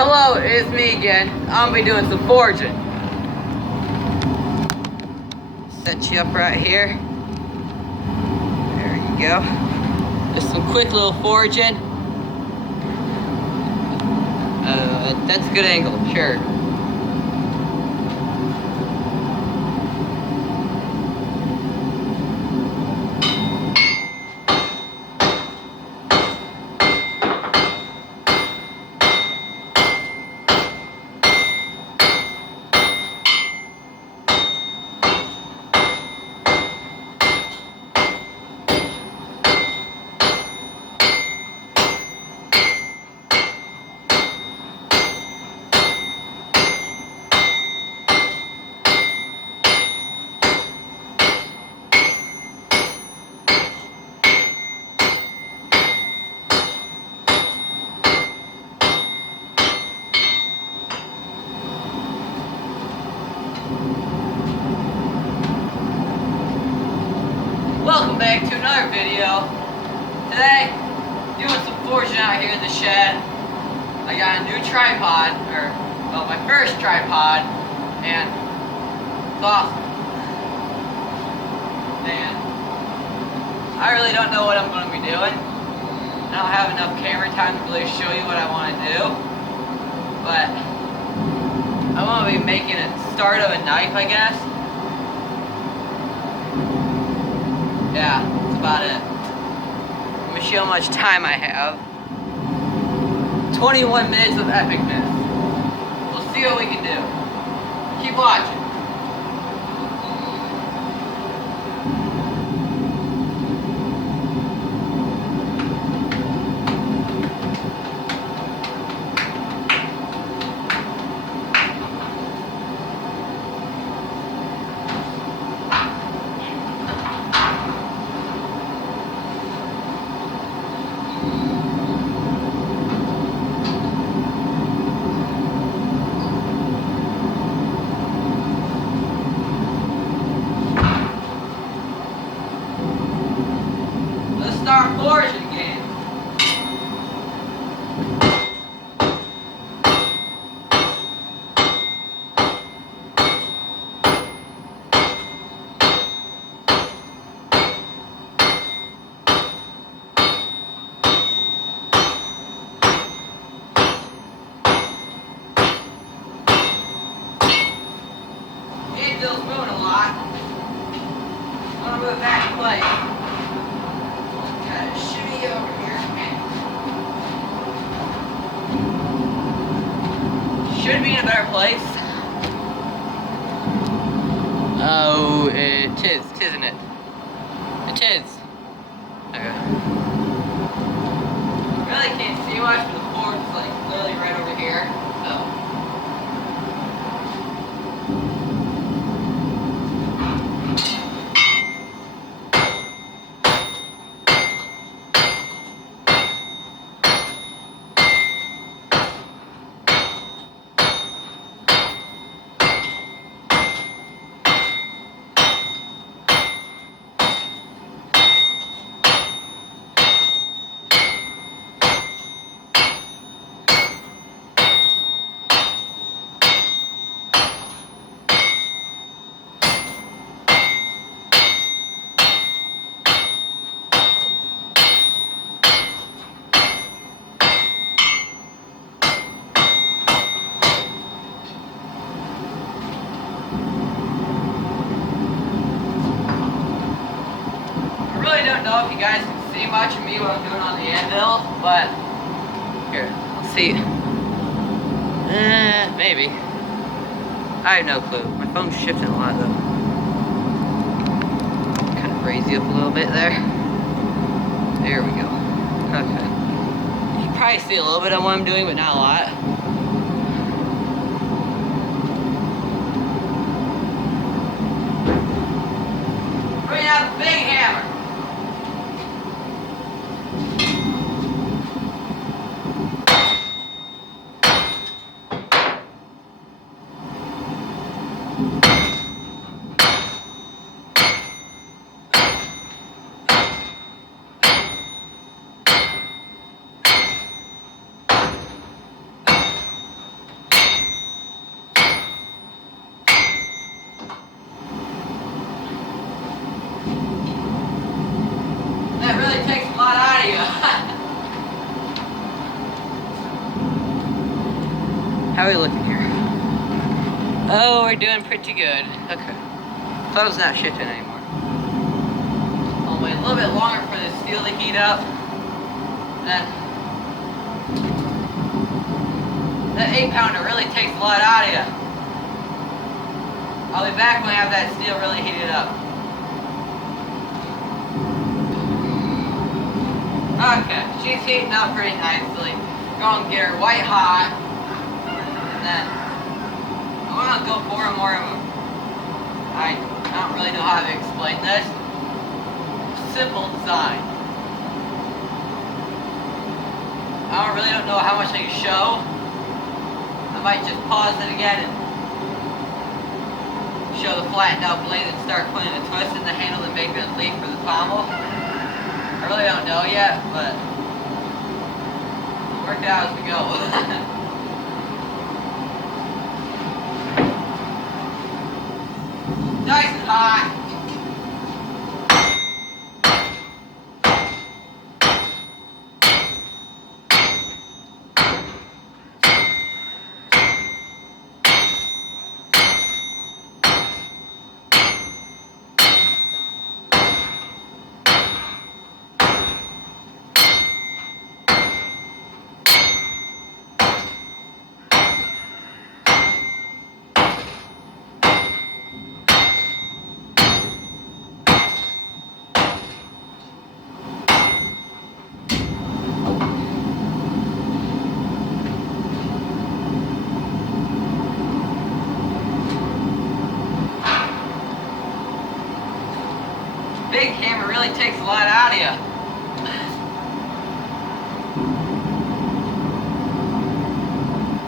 Hello, it's me again. I'm gonna be doing some foraging. Set you up right here. There you go. Just some quick little foraging. That's a good angle, sure. Welcome back to another video. Today, doing some foraging out here in the shed. I got a new tripod, my first tripod, and it's awesome. And I really don't know what I'm going to be doing. I don't have enough camera time to really show you what I want to do, but I want to be making a start of a knife, I guess. Yeah, that's about it. Let me see how much time I have. 21 minutes of epicness. We'll see what we can do. Keep watching. Start foraging again. Anvil's moving a lot. I'm gonna move back in place. Shimmy over here. Should be in a better place. Oh, tisn't it? It is. Okay. Really can't see much, but the board is like literally right over here. So. I don't know if you guys can see much of me what I'm doing on the anvil, but here, let's see. Maybe. I have no clue. My phone's shifting a lot though. Kind of raise you up a little bit there. There we go. Okay. You can probably see a little bit of what I'm doing, but not a lot. Bring out a big hammer. How are we looking here? Oh, we're doing pretty good. Okay. Phone's not shifting anymore. I'll wait a little bit longer for the steel to heat up. Then that 8-pounder really takes a lot out of you. I'll be back when I have that steel really heated up. Okay, she's heating up pretty nicely. Go and get her white hot. And then I'm gonna go for more of a, I don't really know how to explain this. Simple design. I really don't know how much I can show. I might just pause it again and show the flattened out blade and start putting a twist in the handle and making it leak for the pommel. I really don't know yet, but we'll work it out as we go. Nice and hot. Big hammer really takes a lot out of you.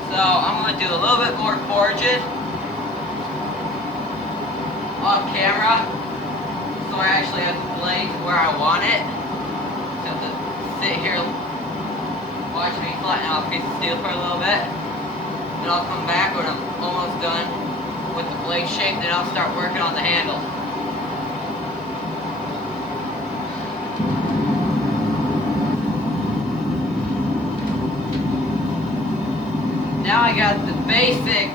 So I'm going to do a little bit more forging off camera, so I actually have the blade where I want it. So I have to sit here, watch me flatten out a piece of steel for a little bit. Then I'll come back when I'm almost done with the blade shape. Then I'll start working on the handle. Now I got the basic,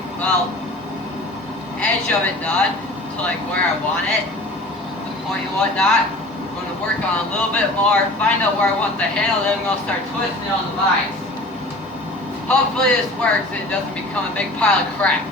edge of it done to like where I want it, the point and whatnot. I'm going to work on a little bit more, find out where I want the handle, then I'm going to start twisting it on the vise. Hopefully this works and it doesn't become a big pile of crap.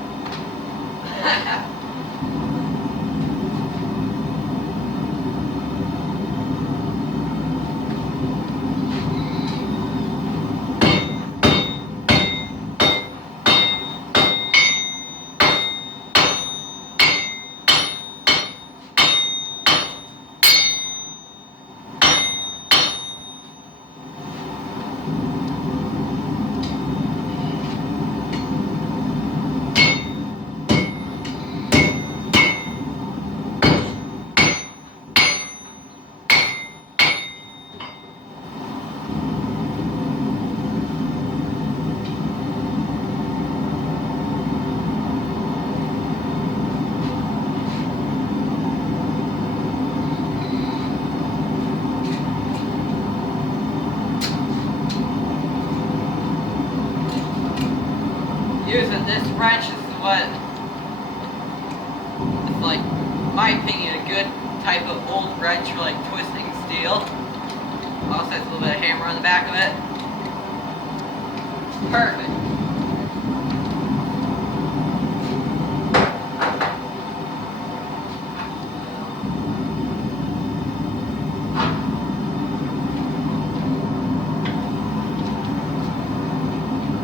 Using this wrench is what it's like, in my opinion, a good type of old wrench for like twisting steel. Also has a little bit of hammer on the back of it. Perfect.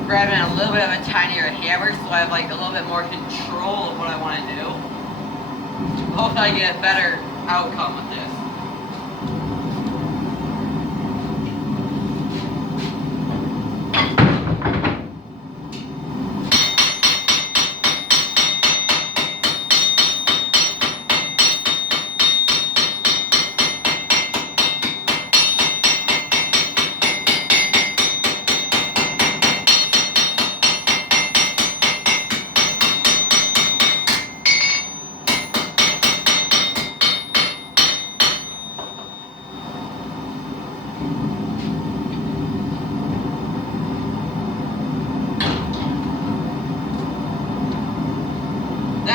Grabbing a little bit of a tinier hammer so I have like a little bit more control of what I want to do. Hopefully I get a better outcome with this.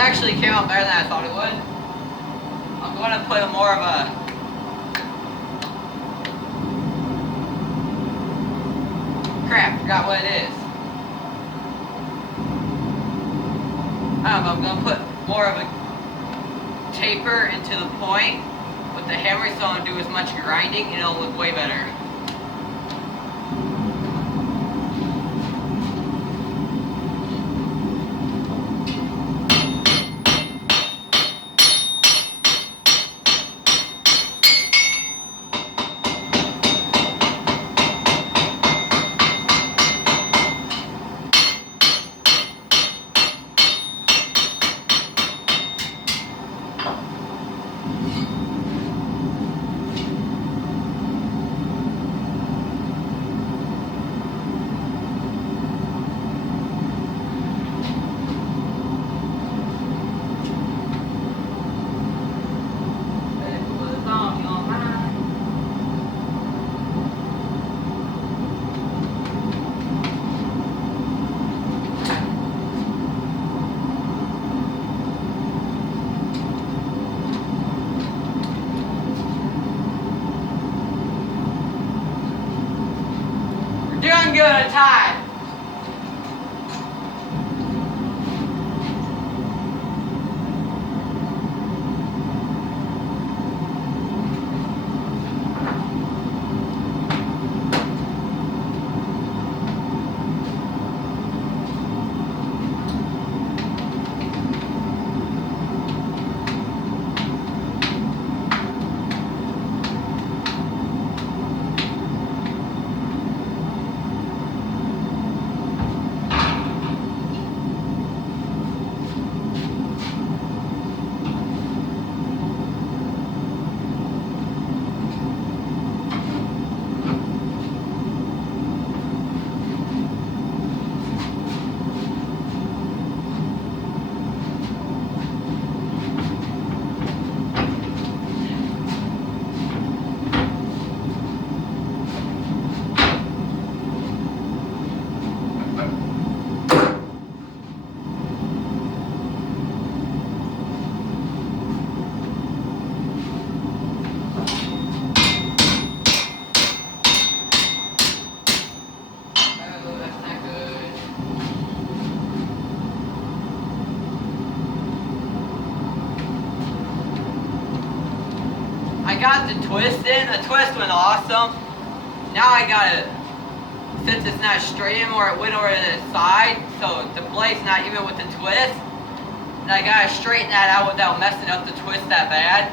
actually came out better than I thought it would. I'm going to put more of a crap, forgot what it is. I don't know, I'm going to put more of a taper into the point with the hammer so I don't do as much grinding and it'll look way better. Doing good on time. I got the twist in. The twist went awesome. Now I gotta, since it's not straight anymore, it went over to the side, so the blade's not even with the twist. And I gotta straighten that out without messing up the twist that bad.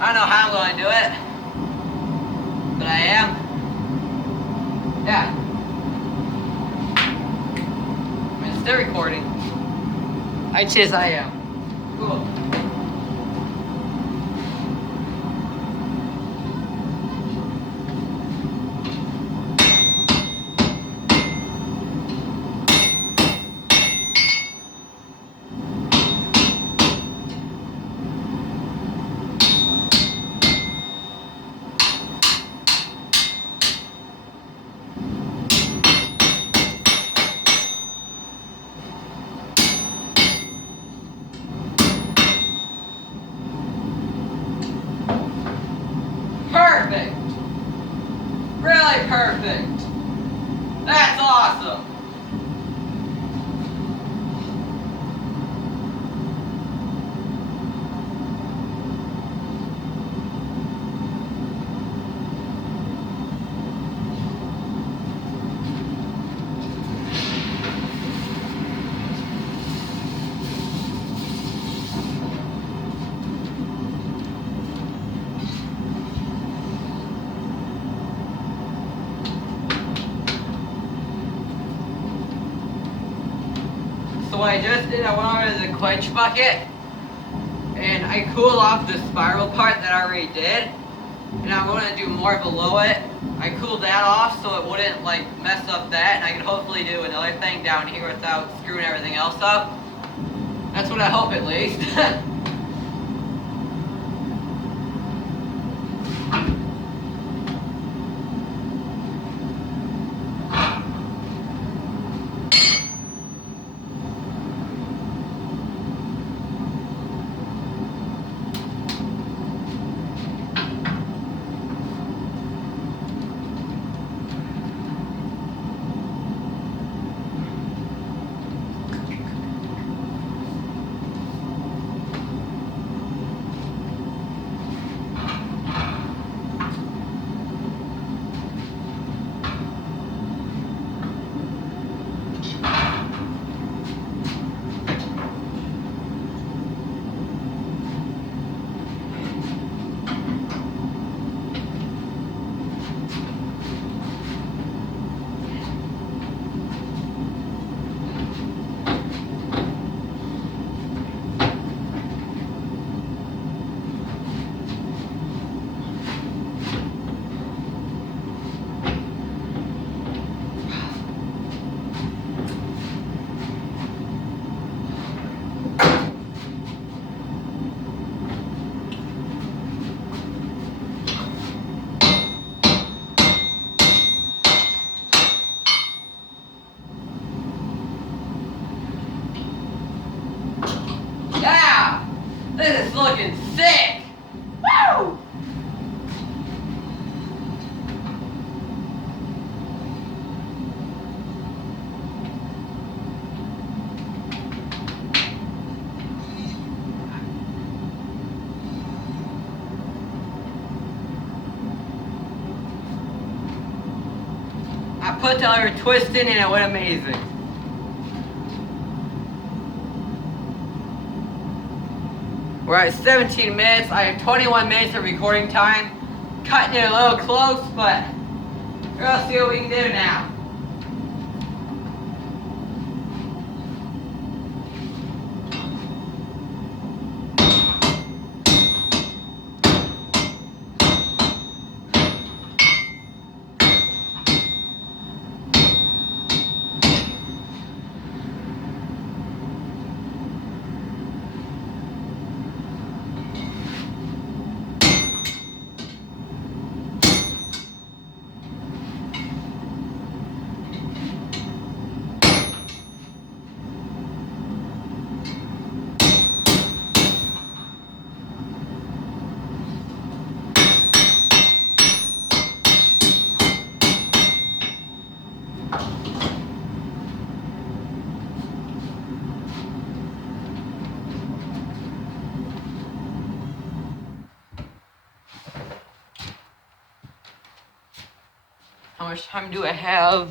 I don't know how I'm gonna do it, but I am. Yeah. I mean, it's still recording. I am. Cool. Perfect. Really perfect. That's awesome. So what I just did, I went over to the quench bucket and I cooled off the spiral part that I already did. And I'm going to do more below it. I cooled that off so it wouldn't like mess up that, and I can hopefully do another thing down here without screwing everything else up. That's what I hope at least. put the other twist in and it went amazing. We're at 17 minutes. I have 21 minutes of recording time. Cutting it a little close, but we're gonna see what we can do now. How much time do I have?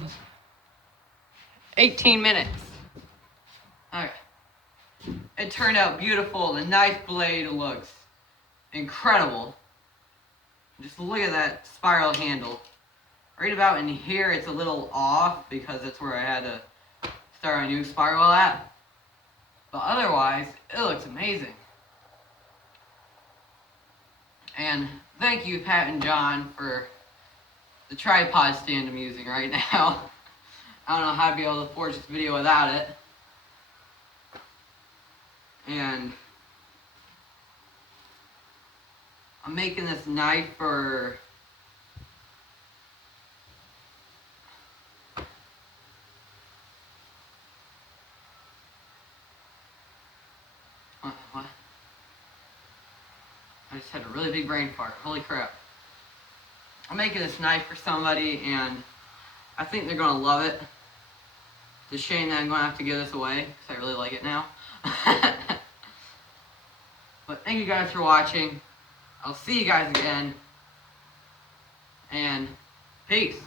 18 minutes. Okay. It turned out beautiful. The knife blade looks incredible. Just look at that spiral handle. Right about in here it's a little off because that's where I had to start a new spiral at. But otherwise, it looks amazing. And thank you, Pat and John, for the tripod stand I'm using right now. I don't know how to be able to forge this video without it. And I'm making this knife for what? I just had a really big brain fart. Holy crap. I'm making this knife for somebody and I think they're gonna love it. It's a shame that I'm gonna have to give this away because I really like it now. But thank you guys for watching. I'll see you guys again. And peace.